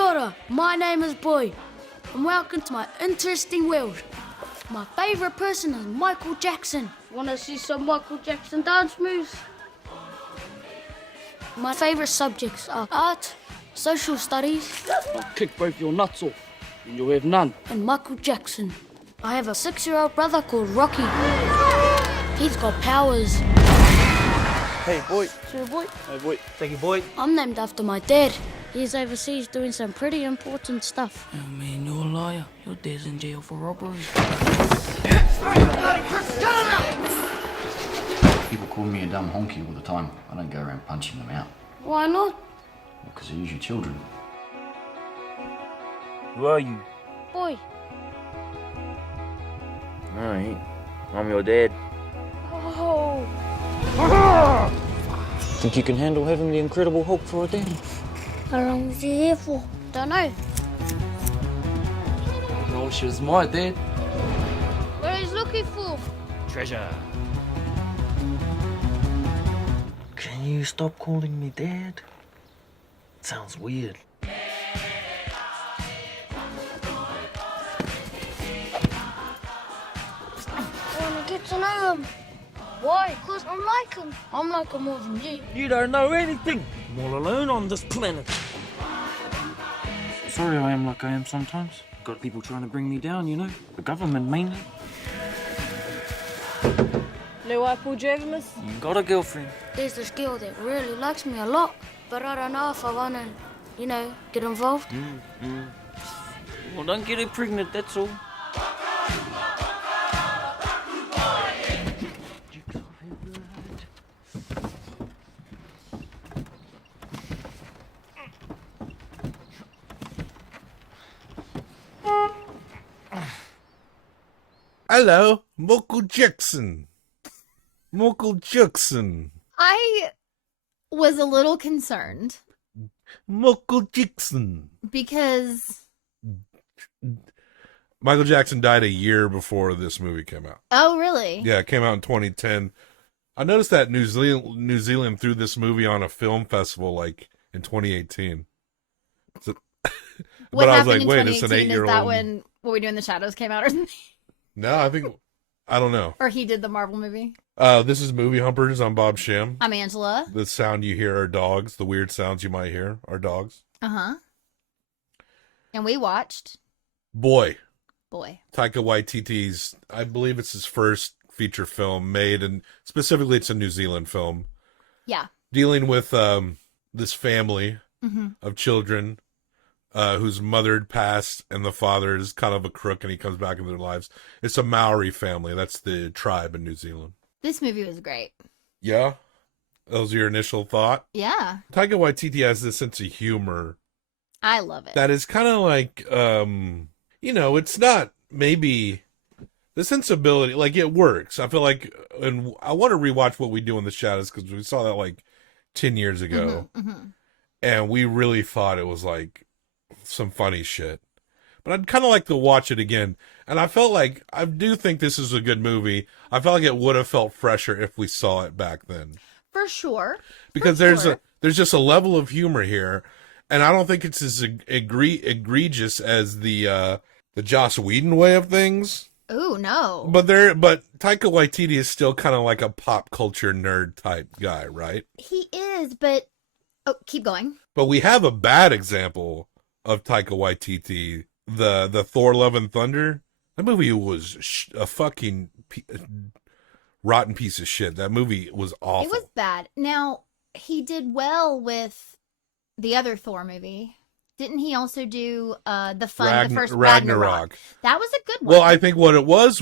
Kia ora, my name is Boy, and welcome to my interesting world. My favourite person is Michael Jackson. Want to see some Michael Jackson dance moves? My favourite subjects are art, social studies, I'll kick both your nuts off, and you'll have none. and Michael Jackson. I have a 6-year-old brother called Rocky. He's got powers. Hey, boy. Sure, boy. Hey, boy. Thank you, boy. I'm named after my dad. He's overseas doing some pretty important stuff. Oh man, you're a liar. Your dad's in jail for robbery. People call me a dumb honky all the time. I don't go around punching them out. Why not? Because they're usually children. Who are you? Boy. Alright. I'm your dad. Oh. Think you can handle having the Incredible Hulk for a daddy? How long is he here for? Don't know. No, she was my dad. What he's looking for? Treasure. Can you stop calling me Dad? Sounds weird. I want to get to know him. Why? Because I'm like him. I'm like him more than you. You don't know anything. I'm all alone on this planet. Sorry I am like I am sometimes. Got people trying to bring me down, you know. The government mainly. No apple Jervis? You got a girlfriend. There's this girl that really likes me a lot, but I don't know if I want to, get involved. Well, don't get her pregnant, that's all. Hello, Michael Jackson. Michael Jackson. I was a little concerned Michael Jackson. because, Michael Jackson died a year before this movie came out. oh, really? Yeah, it came out in 2010. I noticed that New Zealand threw this movie on a film festival like in 2018. So, What but I was happened like, in wait, it's 2018? an Is that 8-year-old. when What We Do in the Shadows came out or something? No, I don't know. Or he did the Marvel movie? This is Movie Humpers. I'm Bob Sham. I'm Angela. The sound you hear are dogs. The weird sounds you might hear are dogs. Uh-huh. And we watched Boy. Taika Waititi's, I believe it's his first feature film made, and specifically it's a New Zealand film. Yeah. Dealing with this family Mm-hmm. of children whose mother had passed, and the father is kind of a crook, and he comes back into their lives. It's a Maori family. That's the tribe in New Zealand. This movie was great. Yeah? That was your initial thought? Yeah. Taika Waititi has this sense of humor I love it. that is kind of like, it's not maybe the sensibility, like it works. I feel like, and I want to rewatch What We Do in the Shadows because we saw that like 10 years ago, and we really thought it was like some funny shit. But I'd kind of like to watch it again. And I felt like, I do think this is a good movie. I felt like it would have felt fresher if we saw it back then. For sure. Because there's just a level of humor here, and I don't think it's as egregious as the Joss Whedon way of things. Ooh, no. But Taika Waititi is still kind of like a pop culture nerd type guy, right? He is, but... Oh, keep going. But we have a bad example of Taika Waititi, the Thor: Love and Thunder. That movie was a fucking rotten piece of shit. That movie was awful. It was bad. Now, he did well with the other Thor movie. Didn't he also do the first Ragnarok? That was a good one. Well, I think what it was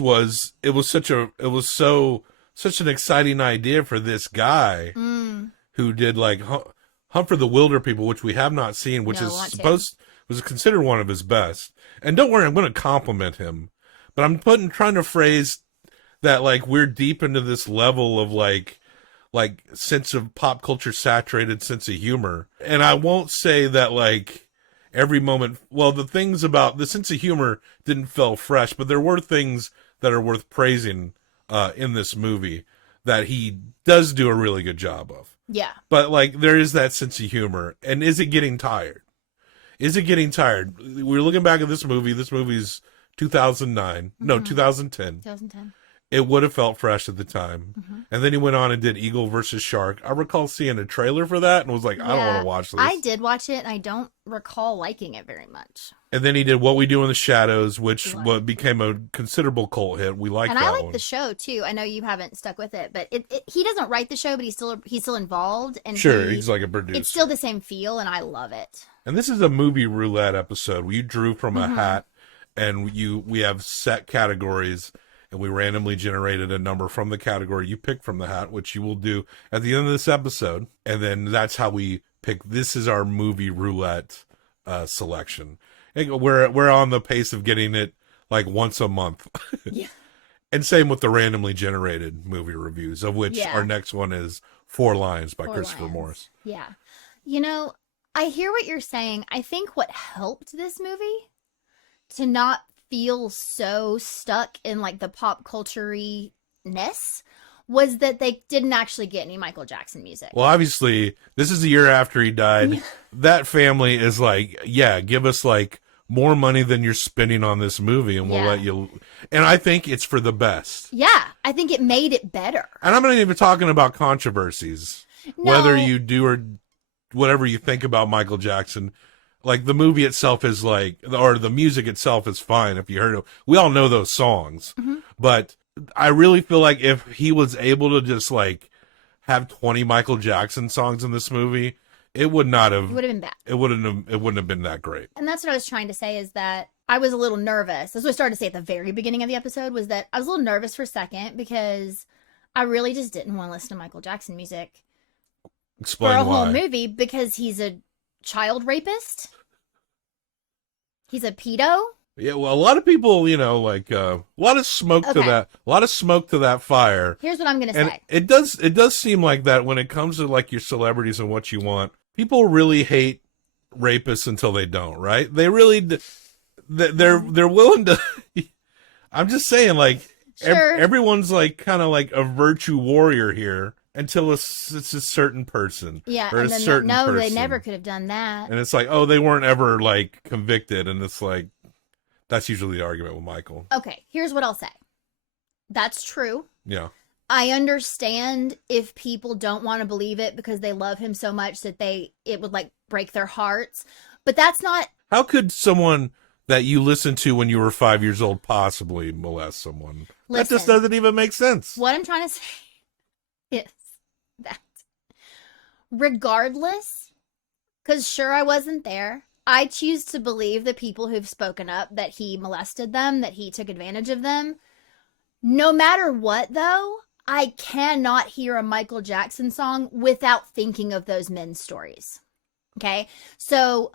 such an exciting idea for this guy who did like Hunt for the Wilder People, which we have not seen, which was considered one of his best. And don't worry, I'm going to compliment him, but I'm trying to phrase that like we're deep into this level of like sense of pop culture saturated sense of humor. And I won't say that like every moment, well, the things about the sense of humor didn't feel fresh, but there were things that are worth praising in this movie that he does do a really good job of. Yeah. But like there is that sense of humor. And is it getting tired? Is it getting tired? We're looking back at this movie. This movie's 2009. No, 2010. 2010. It would have felt fresh at the time. And then he went on and did Eagle versus Shark. I recall seeing a trailer for that and was like, I don't want to watch this. I did watch it, and I don't recall liking it very much. And then he did What We Do in the Shadows, which became a considerable cult hit. We like that one. And I like the show, too. I know you haven't stuck with it, but he doesn't write the show, but he's still involved. And sure, he's like a producer. It's still the same feel, and I love it. And this is a movie roulette episode where you drew from a hat, and we have set categories, and we randomly generated a number from the category you picked from the hat, which you will do at the end of this episode. And then that's how we pick. This is our movie roulette selection. And we're on the pace of getting it like once a month. Yeah. And same with the randomly generated movie reviews, of which our next one is 4 Lines by Christopher Morris. Yeah. You know, I hear what you're saying. I think what helped this movie to not feel so stuck in like the pop culture-ness was that they didn't actually get any Michael Jackson music. Well, obviously, this is a year after he died. That family is like, yeah, give us like more money than you're spending on this movie and we'll let you. And I think it's for the best. Yeah, I think it made it better. And I'm not even talking about controversies. No. Whether you do or whatever you think about Michael Jackson. Like, the movie itself is like, or the music itself is fine if you heard it. We all know those songs. But I really feel like if he was able to just, like, have 20 Michael Jackson songs in this movie, it would not have... It would have been bad. It wouldn't have been that great. And that's what I was trying to say, is that I was a little nervous. That's what I started to say at the very beginning of the episode, was that I was a little nervous for a second because I really just didn't want to listen to Michael Jackson music. Explain for a why. whole movie, because he's a child rapist. He's a pedo. Yeah, well, a lot of people, you know, like a lot of smoke to that fire. Here's what I'm gonna and say. It does seem like that when it comes to like your celebrities and what you want. People really hate rapists until they don't, right? They really, they're willing to. I'm just saying, like, Sure. everyone's like kind of like a virtue warrior here. Until it's a certain person. Yeah, or and a then certain person. they never could have done that. And it's like, oh, they weren't ever, like, convicted. And it's like, that's usually the argument with Michael. Okay, here's what I'll say. That's true. Yeah. I understand if people don't want to believe it because they love him so much that it would, like, break their hearts. But that's not... How could someone that you listened to when you were 5 years old possibly molest someone? That just doesn't even make sense. What I'm trying to say is that regardless, because sure, I wasn't there, I choose to believe the people who've spoken up that he molested them, that he took advantage of them. No matter what, though, I cannot hear a Michael Jackson song without thinking of those men's stories. Okay? So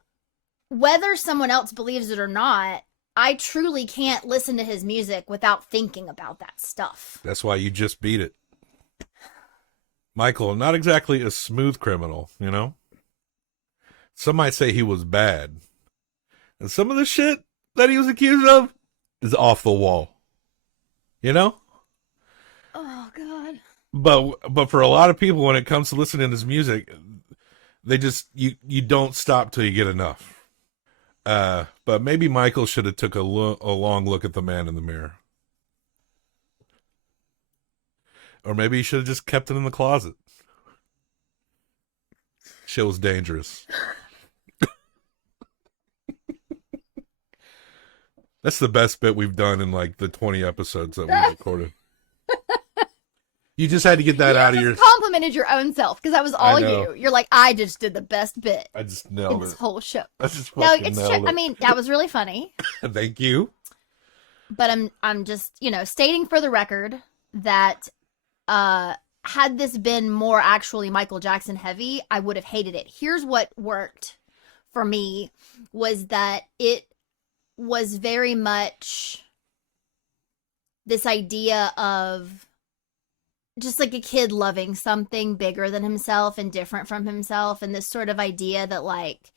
whether someone else believes it or not, I truly can't listen to his music without thinking about that stuff. That's why you just beat it. Michael, not exactly a smooth criminal, you know? Some might say he was bad. And some of the shit that he was accused of is off the wall. You know? Oh, God. But for a lot of people, when it comes to listening to his music, they just, you don't stop till you get enough. But maybe Michael should have took a long look at the man in the mirror. Or maybe he should have just kept it in the closet. Shit was dangerous. That's the best bit we've done in like the 20 episodes that we recorded. You just had to get that out of your... complimented your own self, because that was all you. You're like, I just did the best bit. I just nailed in this whole show. I just No, fucking it's nailed true. it. I mean, that was really funny. Thank you. But I'm just, stating for the record that had this been more actually Michael Jackson heavy, I would have hated it. Here's what worked for me, was that it was very much this idea of just like a kid loving something bigger than himself and different from himself, and this sort of idea that, like,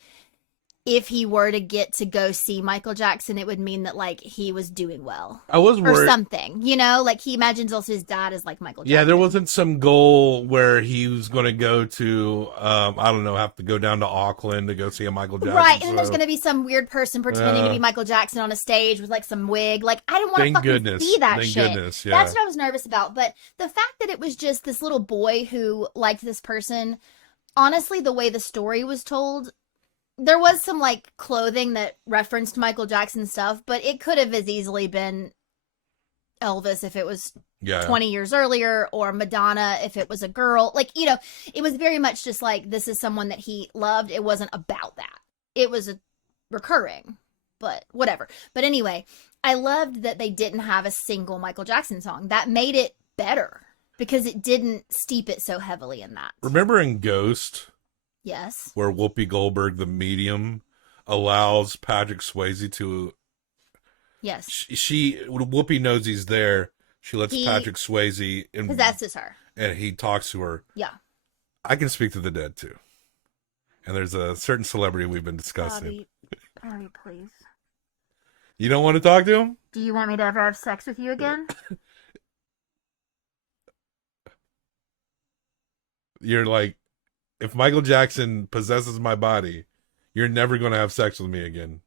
if he were to get to go see Michael Jackson, it would mean that like he was doing well. I was worried. Or something, you know, like he imagines also his dad is like Michael Jackson. Yeah, there wasn't some goal where he was going to go to, I don't know, have to go down to Auckland to go see a Michael Jackson. Right, and then there's going to be some weird person pretending to be Michael Jackson on a stage with like some wig. Like, I didn't want to fucking see that shit. Thank goodness, yeah. That's what I was nervous about. But the fact that it was just this little boy who liked this person, honestly, the way the story was told, there was some like clothing that referenced Michael Jackson stuff, but it could have as easily been Elvis if it was 20 years earlier, or Madonna if it was a girl. Like, you know, it was very much just like, this is someone that he loved. It wasn't about that. It was a recurring, but whatever. But anyway, I loved that they didn't have a single Michael Jackson song. That made it better because it didn't steep it so heavily in that. Remember in Ghost? Yes. Where Whoopi Goldberg, the medium, allows Patrick Swayze to... Yes. Whoopi knows he's there. She lets Patrick Swayze... possesses her. And he talks to her. Yeah. I can speak to the dead, too. And there's a certain celebrity we've been discussing. Bobby, please. You don't want to talk to him? Do you want me to ever have sex with you again? You're like... If Michael Jackson possesses my body, you're never going to have sex with me again.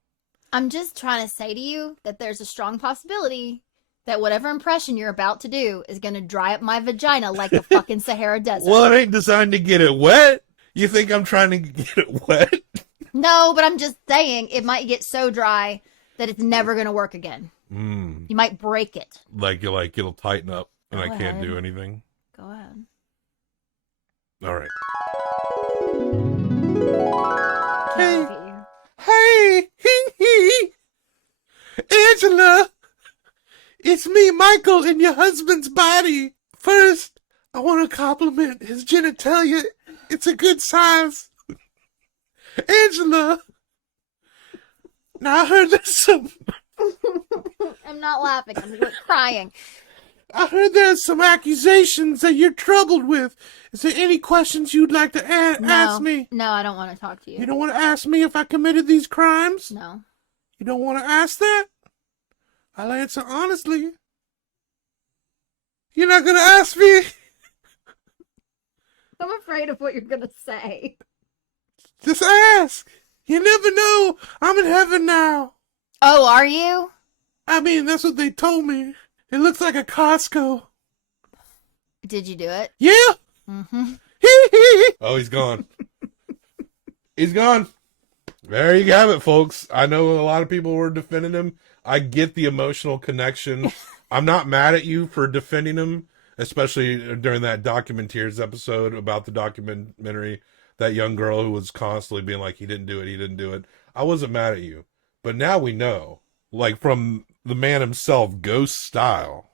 I'm just trying to say to you that there's a strong possibility that whatever impression you're about to do is going to dry up my vagina like the fucking Sahara Desert. Well, it ain't designed to get it wet. You think I'm trying to get it wet? No, but I'm just saying it might get so dry that it's never going to work again. You might break it. Like it'll tighten up and I can't do anything. Go ahead. All right. Hey, Angela, it's me, Michael, in your husband's body. First, I want to compliment his genitalia. It's a good size. Angela, now I heard there's some... I'm not laughing, I'm crying. I heard there's some accusations that you're troubled with. Is there any questions you'd like to ask me? No, I don't want to talk to you. You don't want to ask me if I committed these crimes? No. You don't want to ask that? I'll answer honestly. You're not going to ask me? I'm afraid of what you're going to say. Just ask. You never know. I'm in heaven now. Oh, are you? I mean, that's what they told me. It looks like a Costco. Did you do it? Yeah. Mm-hmm. Oh, he's gone. He's gone. There you have it, folks. I know a lot of people were defending him. I get the emotional connection. I'm not mad at you for defending him, especially during that Documenteers episode about the documentary, that young girl who was constantly being like, he didn't do it. I wasn't mad at you. But now we know, like from the man himself, ghost style,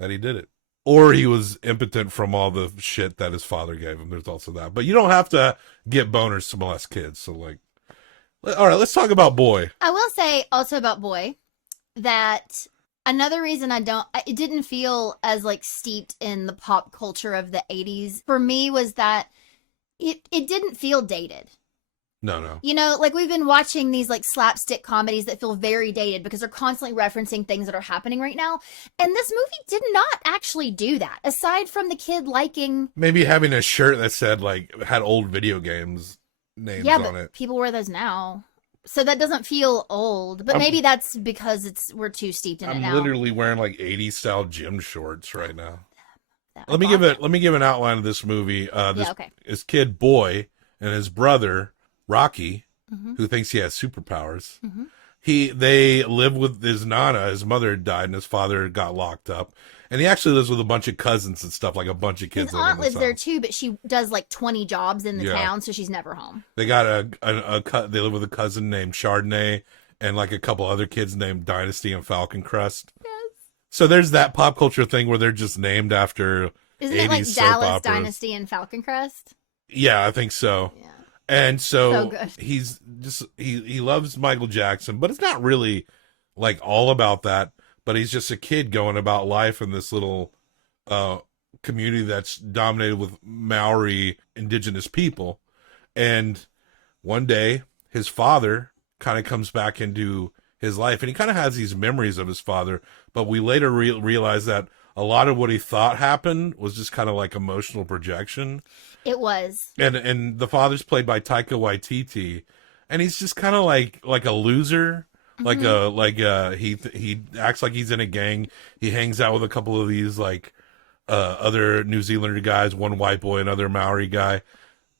that he did it. Or he was impotent from all the shit that his father gave him. There's also that. But you don't have to get boners to molest kids. So, like, all right, let's talk about Boy. I will say also about Boy that another reason it didn't feel as, like, steeped in the pop culture of the 80s for me was that it didn't feel dated. No. You know, like we've been watching these like slapstick comedies that feel very dated because they're constantly referencing things that are happening right now. And this movie did not actually do that. Aside from the kid liking... Maybe having a shirt that said like, had old video games names on it. People wear those now. So that doesn't feel old. But maybe that's because we're too steeped in it now. I'm literally wearing like 80s style gym shorts right now. Let me give an outline of this movie. This kid Boy and his brother Rocky, who thinks he has superpowers. They live with his nana. His mother had died and his father got locked up. And he actually lives with a bunch of cousins and stuff, like a bunch of kids. His aunt lives there too, but she does like 20 jobs in the town, so she's never home. They got they live with a cousin named Chardonnay and like a couple other kids named Dynasty and Falcon Crest. Yes. So there's that pop culture thing where they're just named after Isn't 80s it like soap Dallas operas. Dynasty and Falcon Crest? Yeah, I think so. Yeah. And so good. he's just he loves Michael Jackson, but it's not really like all about that. But he's just a kid going about life in this little community that's dominated with Maori indigenous people. And one day his father kind of comes back into his life, and he kind of has these memories of his father, but we later realize that a lot of what he thought happened was just kind of like emotional projection. It was. And the father's played by Taika Waititi, and he's just kind of like a loser. He acts like he's in a gang. He hangs out with a couple of these like other New Zealander guys, one white boy, another Maori guy,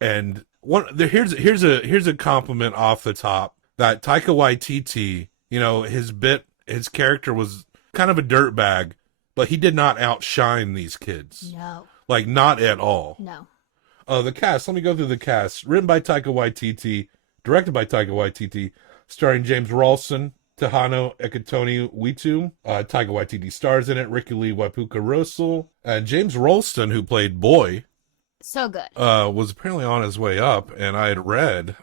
and here's a compliment off the top that Taika Waititi, you know, his character was kind of a dirtbag, but he did not outshine these kids. No. Like, not at all. No. The cast, let me go through the cast. Written by Taika Waititi, directed by Taika Waititi, starring James Rolleston, Aho Eketone-Whitu. Taika Waititi stars in it, Ricky Lee Wapuka-Russell. And James Rolleston, who played Boy, so good, was apparently on his way up, and I had read,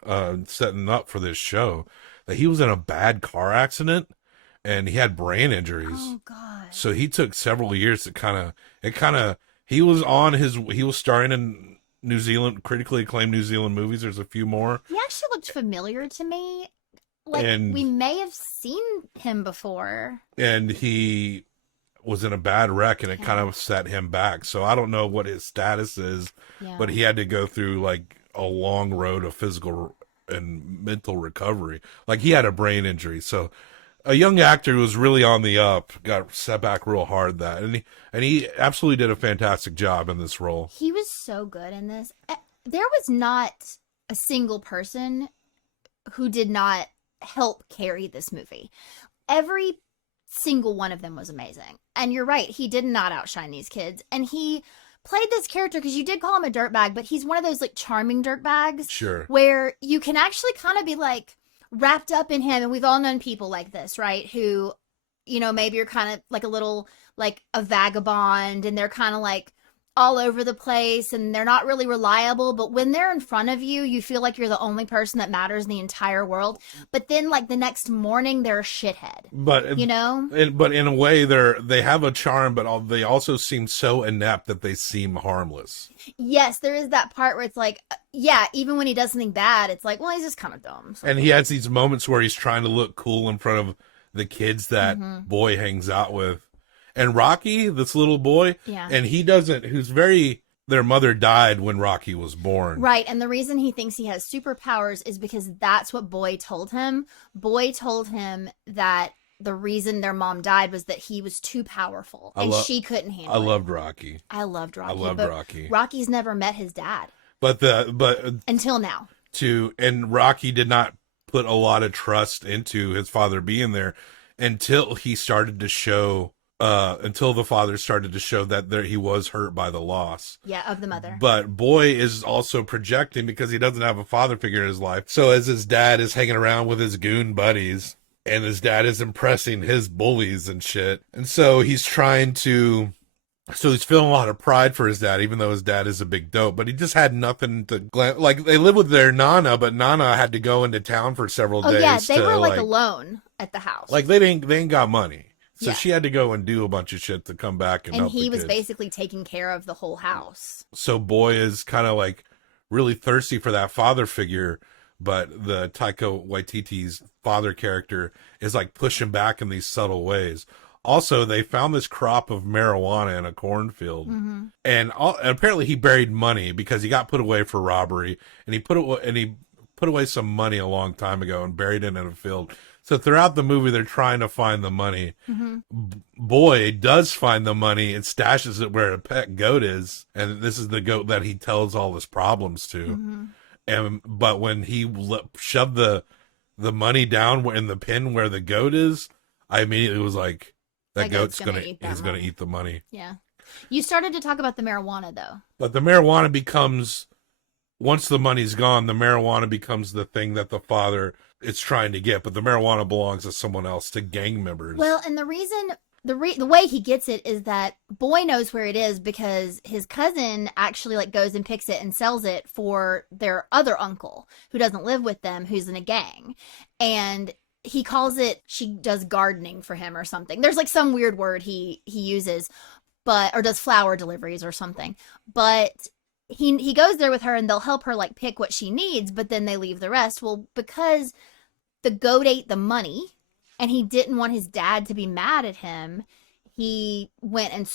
setting up for this show, that he was in a bad car accident, and he had brain injuries. Oh, God. So he took several years to he was starring in New Zealand, critically acclaimed New Zealand movies. There's a few more. He actually looked familiar to me. Like, we may have seen him before. And he was in a bad wreck, and it kind of set him back. So I don't know what his status is, but he had to go through like a long road of physical and mental recovery. Like, he had a brain injury. So a young actor who was really on the up got set back real hard and he absolutely did a fantastic job in this role. He was so good in this. There was not a single person who did not help carry this movie. Every single one of them was amazing. And you're right, he did not outshine these kids. And he played this character, because you did call him a dirtbag, but he's one of those like charming dirtbags. Sure. Where you can actually kind of be like wrapped up in him. And we've all known people like this, right? Who, you know, maybe you're kind of like a little like a vagabond, and they're kind of like all over the place, and they're not really reliable, but when they're in front of you, you feel like you're the only person that matters in the entire world. But then, like, the next morning, they're a shithead. But you know, but in a way, they have a charm, but they also seem so inept that they seem harmless. Yes, there is that part where it's like, yeah, even when he does something bad, it's like, well, he's just kind of dumb. So. And he has these moments where he's trying to look cool in front of the kids that Boy hangs out with. And Rocky, this little boy, and he doesn't, their mother died when Rocky was born. Right, and the reason he thinks he has superpowers is because that's what Boy told him. Boy told him that the reason their mom died was that he was too powerful, and she couldn't handle it. I loved Rocky. I loved Rocky. I loved Rocky. Rocky's never met his dad. But until now. And Rocky did not put a lot of trust into his father being there until he started to show... until the father started to show that he was hurt by the loss. Yeah, of the mother. But Boy is also projecting because he doesn't have a father figure in his life. So as his dad is hanging around with his goon buddies, and his dad is impressing his bullies and shit. And so he's feeling a lot of pride for his dad, even though his dad is a big dope. But he just had nothing to like. They live with their Nana, but Nana had to go into town for several days. Yeah, they were like alone at the house. Like they ain't got money. So she had to go and do a bunch of shit to come back and help the he was kids. Basically taking care of the whole house. So Boy is kind of like really thirsty for that father figure, but the Taika Waititi's father character is like pushing back in these subtle ways. Also, they found this crop of marijuana in a cornfield, and apparently he buried money because he got put away for robbery, and he put away some money a long time ago and buried it in a field. So throughout the movie, they're trying to find the money. Boy does find the money and stashes it where a pet goat is. And this is the goat that he tells all his problems to. But when he shoved the money down in the pin where the goat is, I immediately was like, that goat's going to eat the money. Yeah. You started to talk about the marijuana, though. But the marijuana becomes, once the money's gone, the marijuana becomes the thing that the father... it's trying to get, but the marijuana belongs to someone else, to gang members. Well, and the reason, the way he gets it is that Boy knows where it is because his cousin actually like goes and picks it and sells it for their other uncle who doesn't live with them, who's in a gang. And he calls it, she does gardening for him or something. There's like some weird word he uses, or does flower deliveries or something. But he goes there with her and they'll help her like pick what she needs, but then they leave the rest. Well, because the goat ate the money and he didn't want his dad to be mad at him, he went and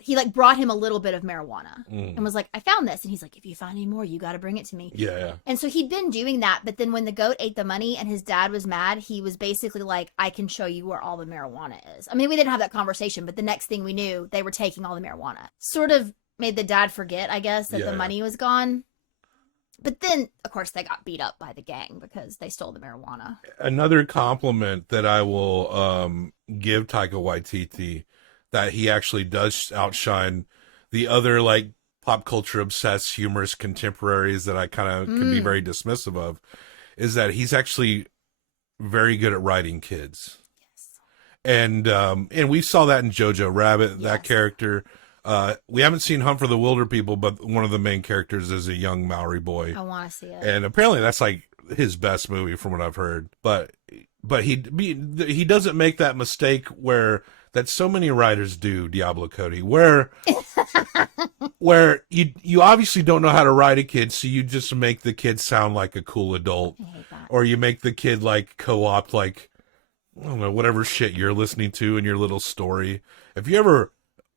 he like brought him a little bit of marijuana and was like, I found this. And he's like, if you find any more, you got to bring it to me. Yeah. And so he'd been doing that. But then when the goat ate the money and his dad was mad, he was basically like, I can show you where all the marijuana is. I mean, we didn't have that conversation, but the next thing we knew, they were taking all the marijuana. Sort of made the dad forget, I guess, that the money was gone. But then, of course, they got beat up by the gang because they stole the marijuana. Another compliment that I will give Taika Waititi, that he actually does outshine the other like pop culture obsessed humorous contemporaries that I kind of can be very dismissive of, is that he's actually very good at writing kids. Yes. And we saw that in Jojo Rabbit, that character. We haven't seen Hunt for the Wilder People, but one of the main characters is a young Maori boy. I want to see it. And apparently that's like his best movie from what I've heard. But he doesn't make that mistake that so many writers do, Diablo Cody, where you obviously don't know how to write a kid, so you just make the kid sound like a cool adult. I hate that. Or you make the kid like co-opt like, I don't know, whatever shit you're listening to in your little story. If you ever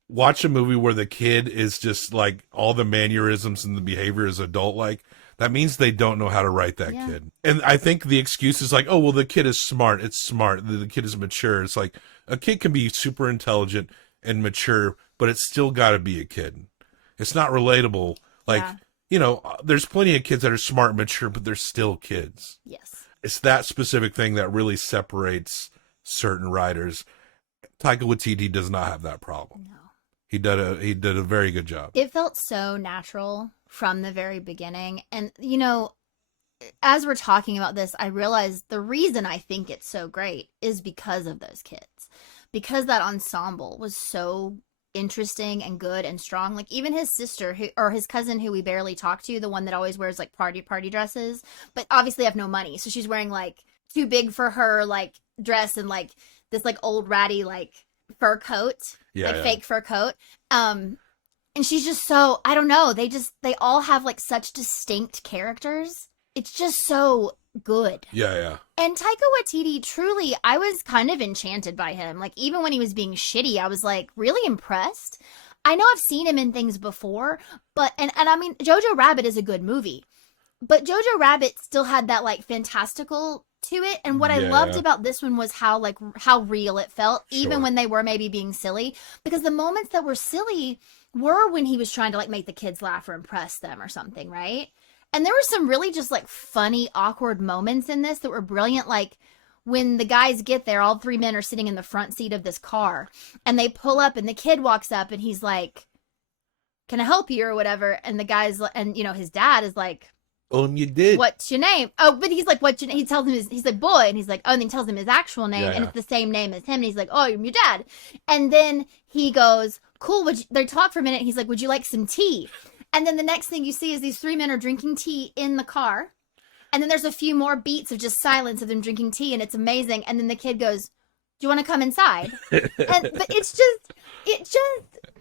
watch a movie where the kid is just like all the mannerisms and the behavior is adult like, that means they don't know how to write that kid. And I think the excuse is like, oh, well, the kid is smart. It's smart. The kid is mature. It's like a kid can be super intelligent and mature, but it's still got to be a kid. It's not relatable. Like, you know, there's plenty of kids that are smart and mature, but they're still kids. Yes. It's that specific thing that really separates certain writers. Taika Waititi does not have that problem. No. He did a very good job. It felt so natural from the very beginning. And, you know, as we're talking about this, I realized the reason I think it's so great is because of those kids. Because that ensemble was so interesting and good and strong. Like even his sister or his cousin who we barely talk to, the one that always wears like party dresses, but obviously have no money. So she's wearing like too big for her like dress and like this like old ratty like fur coat, fake fur coat. And she's just so, I don't know, they all have like such distinct characters. It's just so good. Yeah. And Taika Waititi, truly, I was kind of enchanted by him. Like even when he was being shitty, I was like really impressed. I know I've seen him in things before, but, and I mean, Jojo Rabbit is a good movie, but Jojo Rabbit still had that like fantastical to it. And what I loved about this one was how real it felt, even when they were maybe being silly, because the moments that were silly were when he was trying to like make the kids laugh or impress them or something, right? And there were some really just like funny, awkward moments in this that were brilliant. Like when the guys get there, all three men are sitting in the front seat of this car and they pull up and the kid walks up and he's like, can I help you or whatever? And the guy's, and you know, his dad is like, you did. What's your name? Oh, but he's like, what's your name? He tells him he's like, boy. And he's like, oh, and then he tells him his actual name and it's the same name as him. And he's like, oh, I'm your dad. And then he goes, cool. They talk for a minute. He's like, would you like some tea? And then the next thing you see is these three men are drinking tea in the car. And then there's a few more beats of just silence of them drinking tea. And it's amazing. And then the kid goes, do you want to come inside? But it just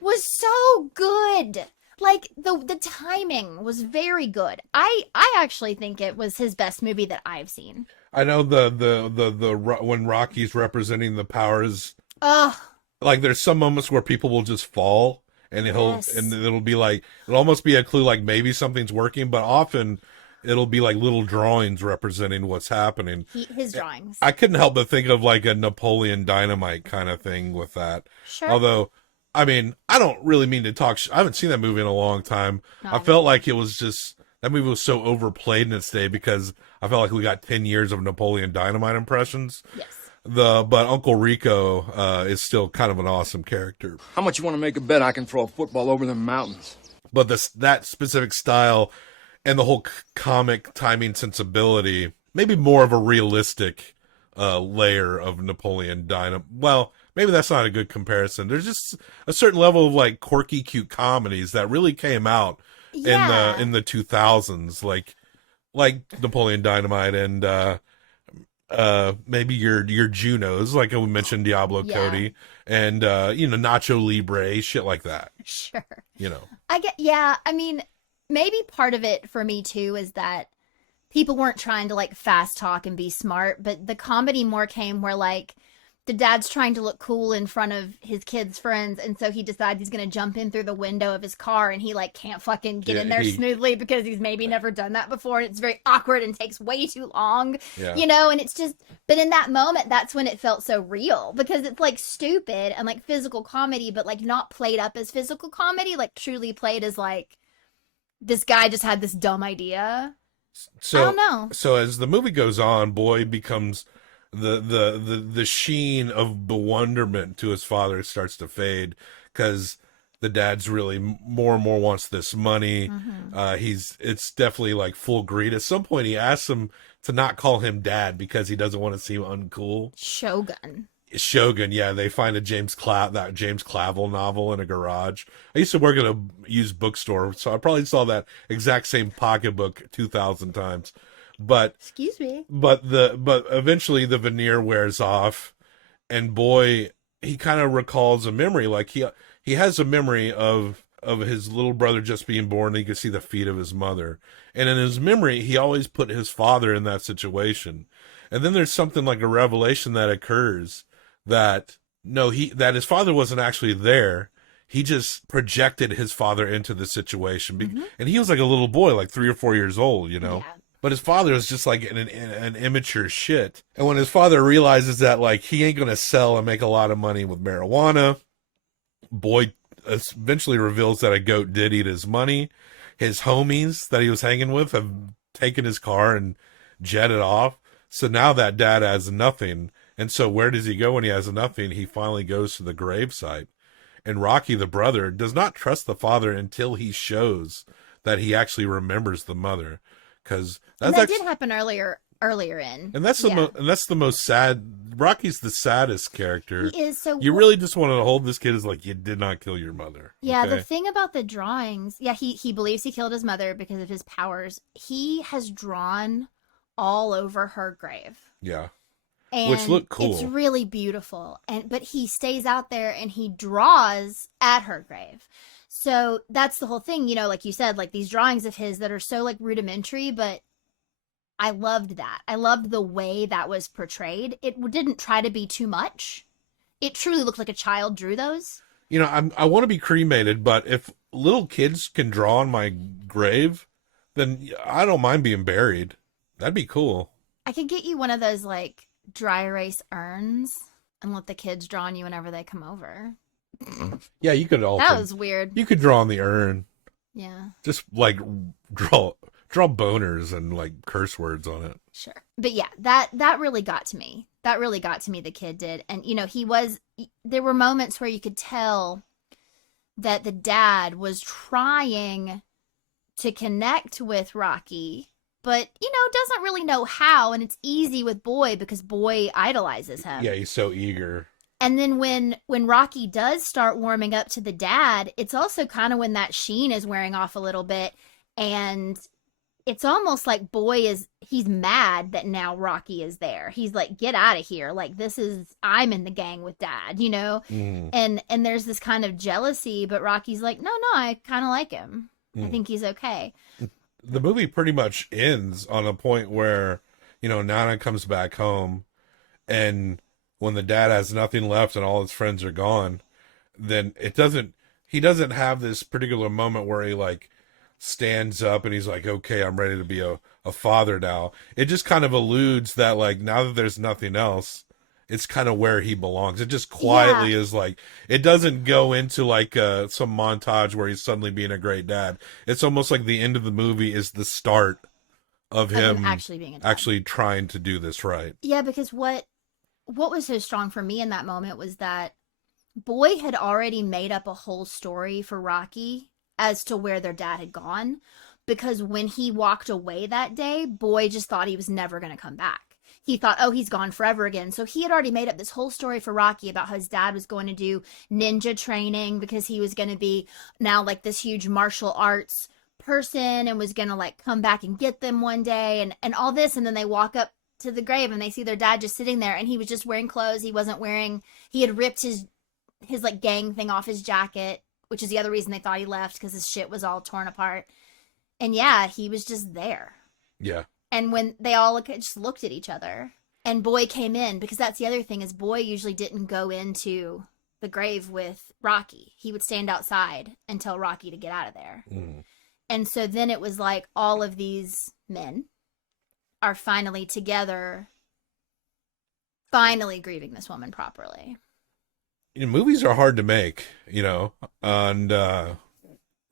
was so good. Like the timing was very good. I actually think it was his best movie that I've seen. I know the when Rocky's representing the powers. Like there's some moments where people will just fall. And it'll be like, it'll almost be a clue like maybe something's working, but often it'll be like little drawings representing what's happening. His drawings. I couldn't help but think of like a Napoleon Dynamite kind of thing with that. Sure. Although, I mean, I don't really mean to talk. I haven't seen that movie in a long time. No, I felt like it was just, that movie was so overplayed in its day because I felt like we got 10 years of Napoleon Dynamite impressions. Yes. But Uncle Rico is still kind of an awesome character. How much you want to make a bet I can throw a football over the mountains? But that specific style and the whole comic timing sensibility, maybe more of a realistic layer of Napoleon Dynamite. Well, maybe that's not a good comparison. There's just a certain level of like quirky, cute comedies that really came out in the 2000s, like Napoleon Dynamite and maybe your Junos, like we mentioned, Diablo Cody, and Nacho Libre, shit like that. Sure. You know. I mean, maybe part of it for me too is that people weren't trying to like fast talk and be smart, but the comedy more came where like the dad's trying to look cool in front of his kids' friends, and so he decides he's gonna jump in through the window of his car, and he like can't fucking get in there smoothly because he's maybe never done that before, and it's very awkward and takes way too long, you know, and it's just, but in that moment, that's when it felt so real, because it's like stupid and like physical comedy, but like not played up as physical comedy, like truly played as like, this guy just had this dumb idea. So, I don't know. So as the movie goes on, Boy becomes the sheen of bewilderment to his father starts to fade, because the dad's really more and more wants this money. It's definitely like full greed. At some point, he asks him to not call him dad because he doesn't want to seem uncool. Shogun, yeah. They find a James Clavell novel in a garage. I used to work at a used bookstore, so I probably saw that exact same pocketbook 2,000 times. But excuse me. But eventually the veneer wears off, and Boy, he kind of recalls a memory. Like he has a memory of his little brother just being born, and he could see the feet of his mother. And in his memory, he always put his father in that situation. And then there's something like a revelation that occurs that that his father wasn't actually there. He just projected his father into the situation. And he was like a little boy, like 3 or 4 years old, you know? Yeah. But his father was just like an immature shit. And when his father realizes that like he ain't going to sell and make a lot of money with marijuana, Boy eventually reveals that a goat did eat his money. His homies that he was hanging with have taken his car and jetted off. So now that dad has nothing. And so where does he go when he has nothing? He finally goes to the gravesite. And Rocky, the brother, does not trust the father until he shows that he actually remembers the mother. Because that did happen earlier in, and that's the most sad. Rocky's the saddest character. He is. So you really just want to hold this kid as like, you did not kill your mother. Yeah, okay? The thing about the drawings, he believes he killed his mother because of his powers. He has drawn all over her grave. Yeah, and which look cool. It's really beautiful, but he stays out there and he draws at her grave. So that's the whole thing, you know, like you said, like these drawings of his that are so like rudimentary, but I loved that. I loved the way that was portrayed. It didn't try to be too much. It truly looked like a child drew those. You know, I want to be cremated, but if little kids can draw on my grave, then I don't mind being buried. That'd be cool. I could get you one of those like dry erase urns and let the kids draw on you whenever they come over. Yeah, you could also. That was weird. You could draw on the urn. Yeah. Just like draw boners and like curse words on it. Sure. But yeah, that really got to me. That really got to me, the kid did. And you know, there were moments where you could tell that the dad was trying to connect with Rocky, but you know, doesn't really know how, and it's easy with Boy because Boy idolizes him. Yeah, he's so eager. And then when Rocky does start warming up to the dad, it's also kind of when that sheen is wearing off a little bit. And it's almost like he's mad that now Rocky is there. He's like, get out of here. Like, I'm in the gang with dad, you know? And there's this kind of jealousy, but Rocky's like, no, I kind of like him. I think he's okay. The movie pretty much ends on a point where, you know, Nana comes back home, and when the dad has nothing left and all his friends are gone, then he doesn't have this particular moment where he like stands up and he's like, okay, I'm ready to be a father now. It just kind of alludes that like, now that there's nothing else, it's kind of where he belongs. It just quietly is like, it doesn't go into like some montage where he's suddenly being a great dad. It's almost like the end of the movie is the start of him actually being a dad. Actually trying to do this right. Yeah, because what was so strong for me in that moment was that Boy had already made up a whole story for Rocky as to where their dad had gone, because when he walked away that day, Boy just thought he was never going to come back. He thought, oh, he's gone forever again. So he had already made up this whole story for Rocky about how his dad was going to do ninja training because he was going to be now like this huge martial arts person and was going to like come back and get them one day and all this. And then they walk up to the grave and they see their dad just sitting there, and he was just wearing clothes. He had ripped his like gang thing off his jacket, which is the other reason they thought he left, because his shit was all torn apart. And yeah, he was just there. Yeah. And when they all just looked at each other, and Boy came in, because that's the other thing, is Boy usually didn't go into the grave with Rocky. He would stand outside and tell Rocky to get out of there. Mm. And so then it was like all of these men are finally together, finally grieving this woman properly. You know, movies are hard to make, you know, and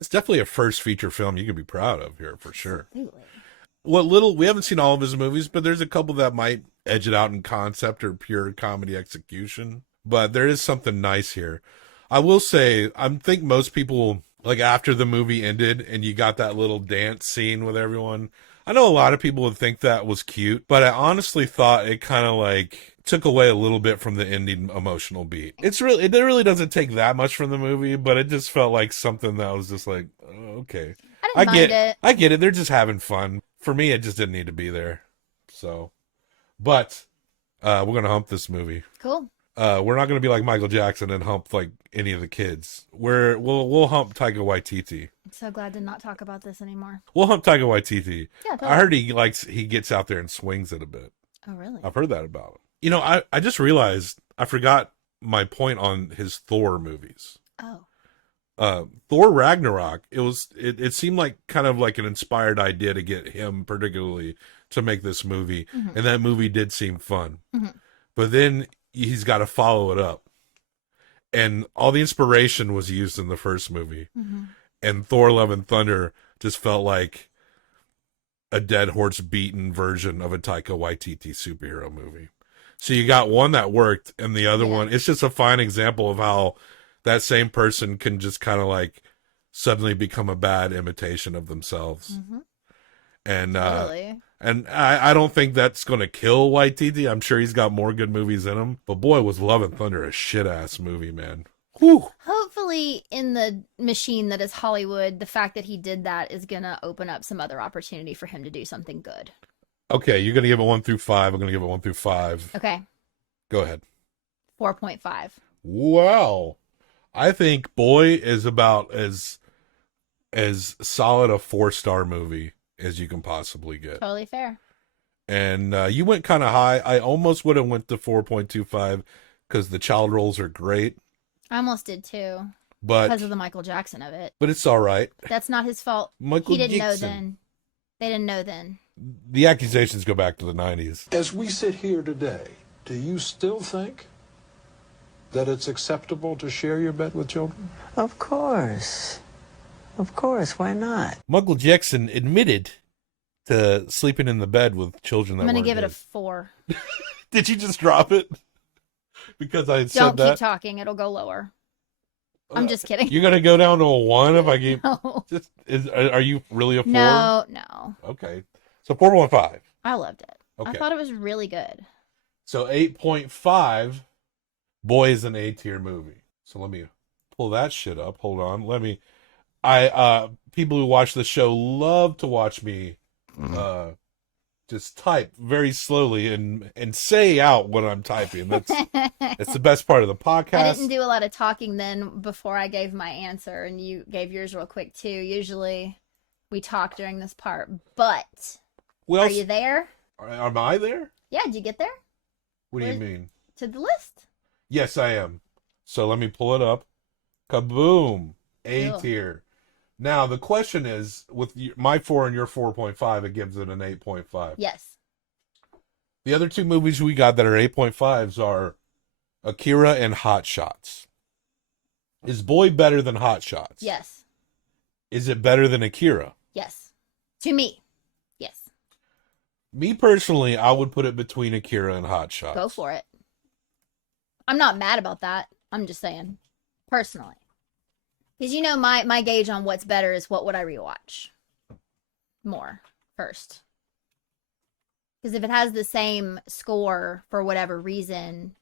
it's definitely a first feature film you can be proud of here for sure. Absolutely. What little, we haven't seen all of his movies, but there's a couple that might edge it out in concept or pure comedy execution. But there is something nice here. I will say, I think most people, like after the movie ended and you got that little dance scene with everyone, I know a lot of people would think that was cute, but I honestly thought it kind of like took away a little bit from the ending emotional beat. It really doesn't take that much from the movie, but it just felt like something that was just like, oh, okay. I didn't mind it. I get it. They're just having fun. For me, it just didn't need to be there. So, but we're gonna hump this movie. Cool. We're not gonna be like Michael Jackson and hump like any of the kids. We'll hump Taika Waititi. I'm so glad to not talk about this anymore. We'll hump Taika Waititi. Yeah, totally. I heard he gets out there and swings it a bit. Oh, really? I've heard that about him. You know, I just realized I forgot my point on his Thor movies. Oh. Thor Ragnarok, it seemed like kind of like an inspired idea to get him particularly to make this movie. Mm-hmm. And that movie did seem fun. Mm-hmm. But then he's got to follow it up. And all the inspiration was used in the first movie. Mm-hmm. And Thor Love and Thunder just felt like a dead horse beaten version of a Taika Waititi superhero movie. So you got one that worked and the other one, it's just a fine example of how that same person can just kind of like suddenly become a bad imitation of themselves. Mm-hmm. And totally. And I don't think that's going to kill Waititi. I'm sure he's got more good movies in him. But boy, was Love and Thunder a shit-ass movie, man. Whew. Hopefully in the machine that is Hollywood, the fact that he did that is going to open up some other opportunity for him to do something good. Okay, you're going to give it 1 through 5. I'm going to give it 1 through 5. Okay. Go ahead. 4.5. Wow. I think Boy is about as solid a 4-star movie as you can possibly get. Totally fair. And you went kind of high. I almost would have went to 4.25 because the child roles are great. I almost did too. But because of the Michael Jackson of it. But it's all right. That's not his fault. Michael he didn't Jackson. know then. They didn't know then. The accusations go back to the 90s. As we sit here today, do you still think that it's acceptable to share your bed with children? Of course. Of course. Why not? Michael Jackson admitted to sleeping in the bed with children that I'm going weren't to give it a his. 4. Did you just drop it? Because I said Don't that? keep talking. It'll go lower. I'm just kidding. You're going to go down to a 1 if I keep... No. Are you really a 4? No. Okay. So 4.5. I loved it. Okay. I thought it was really good. So 8.5, Boy is an A-tier movie. So let me pull that shit up. Hold on. People who watch the show love to watch me just type very slowly and say out what I'm typing. It's the best part of the podcast. I didn't do a lot of talking then before I gave my answer, and you gave yours real quick too. Usually we talk during this part, but are you there? Am I there? Yeah, did you get there? What do you mean? To the list. Yes, I am. So let me pull it up. Kaboom. A tier. Now, the question is, with my 4 and your 4.5, it gives it an 8.5. Yes. The other 2 movies we got that are 8.5s are Akira and Hot Shots. Is Boy better than Hot Shots? Yes. Is it better than Akira? Yes. To me. Yes. Me personally, I would put it between Akira and Hot Shots. Go for it. I'm not mad about that. I'm just saying, personally. Because you know my gauge on what's better is what would I rewatch more first. Because if it has the same score for whatever reason,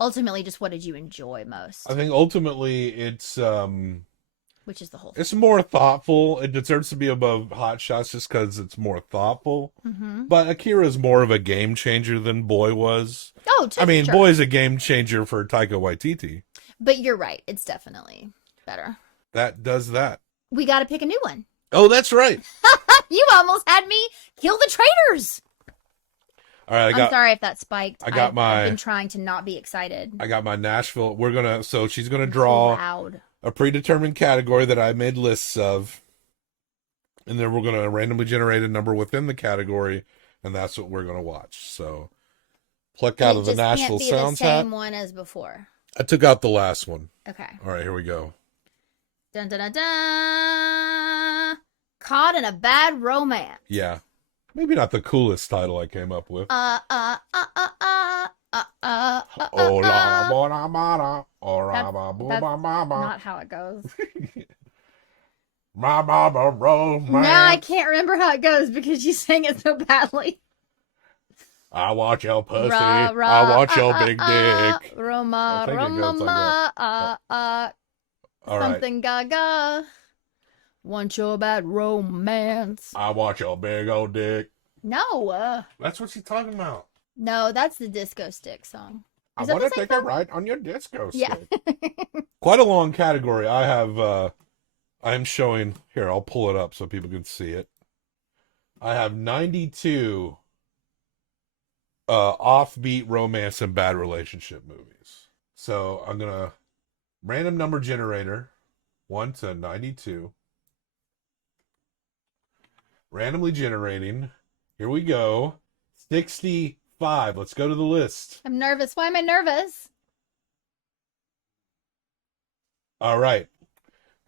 ultimately just what did you enjoy most? I think ultimately it's which is the whole thing. It's more thoughtful. It deserves to be above Hot Shots just because it's more thoughtful. Mm-hmm. But Akira is more of a game changer than Boy was. Oh, I mean, sure. Boy is a game changer for Taika Waititi. But you're right. It's definitely better. That does that. We got to pick a new one. Oh, that's right. You almost had me kill the traitors. All right, I'm sorry if that spiked. I've been trying to not be excited. I got my Nashville. So she's gonna draw a predetermined category that I made lists of, and then we're gonna randomly generate a number within the category, and that's what we're gonna watch. So pluck out of the Nashville sounds hat. Can't be the same one as before. I took out the last one. Okay. All right, here we go. Dun dun dun dun. Caught in a Bad Romance. Yeah. Maybe not the coolest title I came up with. Not how it goes. Now I can't remember how it goes because you sang it so badly. I want your pussy. I want your big dick. Roma, All something gaga. Want your bad romance. I want your big old dick. No. That's what she's talking about. No, that's the Disco Stick song. I want to take a ride on your disco stick. Yeah. Quite a long category. I'm showing, here, I'll pull it up so people can see it. I have 92 offbeat romance and bad relationship movies. So I'm going to random number generator, 1 to 92. Randomly generating. Here we go. 65. Let's go to the list. I'm nervous. Why am I nervous? All right.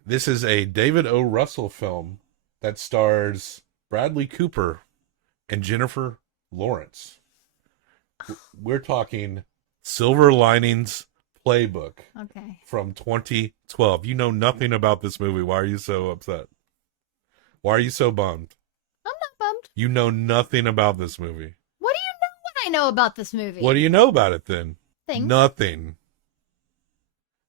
This is a David O. Russell film that stars Bradley Cooper and Jennifer Lawrence. We're talking Silver Linings Playbook. Okay. From 2012. You know nothing about this movie. Why are you so upset? Why are you so bummed? I'm not bummed. You know nothing about this movie. What do you know what I know about this movie? What do you know about it then? Things. Nothing.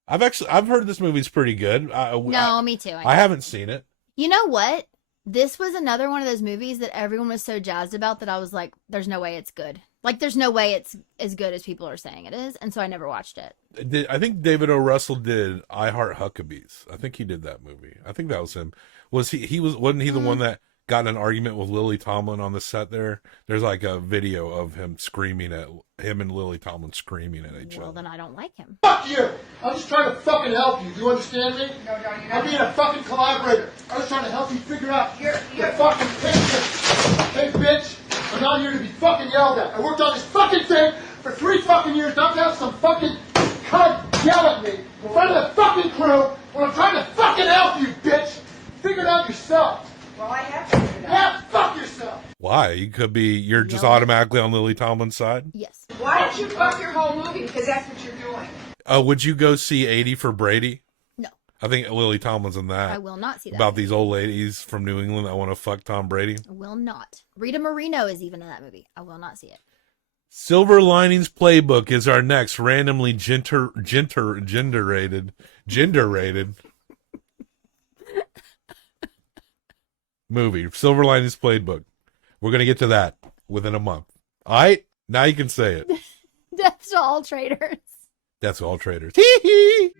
I've heard this movie's pretty good. No, me too. I haven't seen it. You know what? This was another one of those movies that everyone was so jazzed about that I was like, there's no way it's good. Like, there's no way it's as good as people are saying it is. And so I never watched it. I think David O. Russell did I Heart Huckabees. I think he did that movie. I think that was him. Wasn't he the one that got in an argument with Lily Tomlin on the set there? There's like a video of him screaming at him and Lily Tomlin screaming at each other. Well, then I don't like him. Fuck you! I'm just trying to fucking help you. Do you understand me? No, you're not. I'm being a fucking collaborator. I'm just trying to help you figure out your fucking picture. Hey, bitch! I'm not here to be fucking yelled at. I worked on this fucking thing for 3 fucking years, not to have some fucking cunt yell at me in front of the fucking crew when I'm trying to fucking help you, bitch! Figure it out yourself. Well, I have to figure it out. Yeah, fuck yourself! Why? You're just automatically on Lily Tomlin's side? Yes. Why don't you fuck your whole movie? Because that's what you're doing. Would you go see 80 for Brady? No. I think Lily Tomlin's in that. I will not see that. About these old ladies from New England that want to fuck Tom Brady. I will not. Rita Moreno is even in that movie. I will not see it. Silver Linings Playbook is our next randomly gender-rated movie. Silver Linings Playbook. We're going to get to that within a month. All right? Now you can say it. That's all traitors. That's all traitors. Hee hee!